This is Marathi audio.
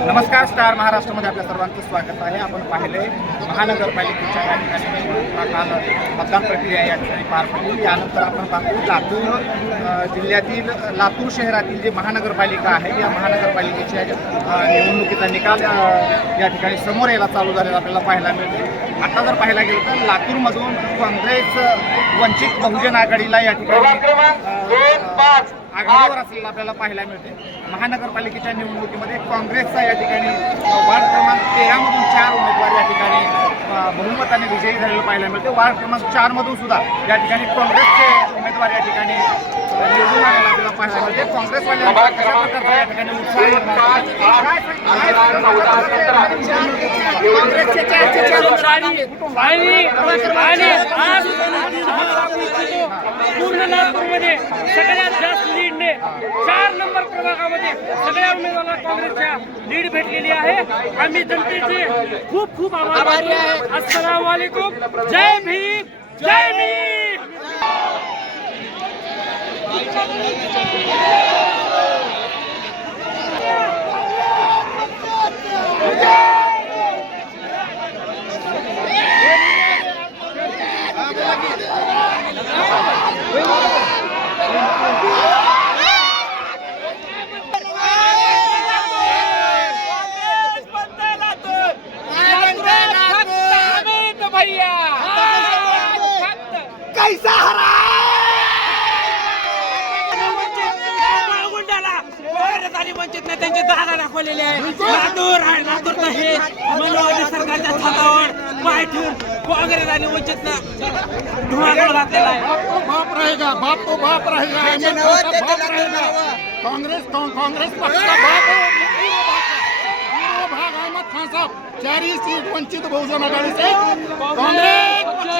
नमस्कार स्टार महाराष्ट्रामध्ये आपल्या सर्वांचं स्वागत आहे. आपण पाहिले महानगरपालिकेच्या या ठिकाणी काल मतदान प्रक्रिया या ठिकाणी पार पडली. यानंतर आपण पाहतो लातूर जिल्ह्यातील लातूर शहरातील जी महानगरपालिका आहे या महानगरपालिकेच्या निवडणुकीचा निकाल या ठिकाणी समोर यायला चालू झालेला आपल्याला पाहायला मिळते आता जर पाहायला गेलं तर लातूरमधून काँग्रेस वंचित बहुजन आघाडीला या ठिकाणी आघाडीवर असलेला आपल्याला पाहायला मिळते महानगरपालिकेच्या निवडणुकीमध्ये काँग्रेसचा या ठिकाणी वार्ड क्रमांक तेरामधून चार उमेदवार या ठिकाणी बहुमताने विजयी झालेलं पाहायला मिळते वार्ड क्रमांक चारमधून सुद्धा या ठिकाणी काँग्रेसचे उमेदवार या ठिकाणी निवडून आलेला आपल्याला पाहायला मिळते काँग्रेसवाल्यांचा कशा प्रकारचा या ठिकाणी उत्साह आहे? काँग्रेसचे चारचे चार आणि आणि आणि आज पूर्ण नागपूरमध्ये सगळ्यात जास्त लीडने चार नंबर क्रमांकामध्ये सगळ्या उमेदवारांना काँग्रेसच्या लीड भेटलेली आहे. आम्ही जनतेचे खूप खूप आभार मानतो. अस्सलाम वालेकुम जय भीम. जय भीम. आणि वंचित जागा दाखवलेली आहे. लातूर हे सरकारच्या पाय ठेवून काँग्रेस आणि वंचितनं धुमाकूळ घातलेला आहे. बाप रहेगा तो रहेगा कांग्रेस कांग्रेस बाप भाग अहमद खान साहब। चारही सीट वंचित बहुजन आघाडी से। काँग्रेस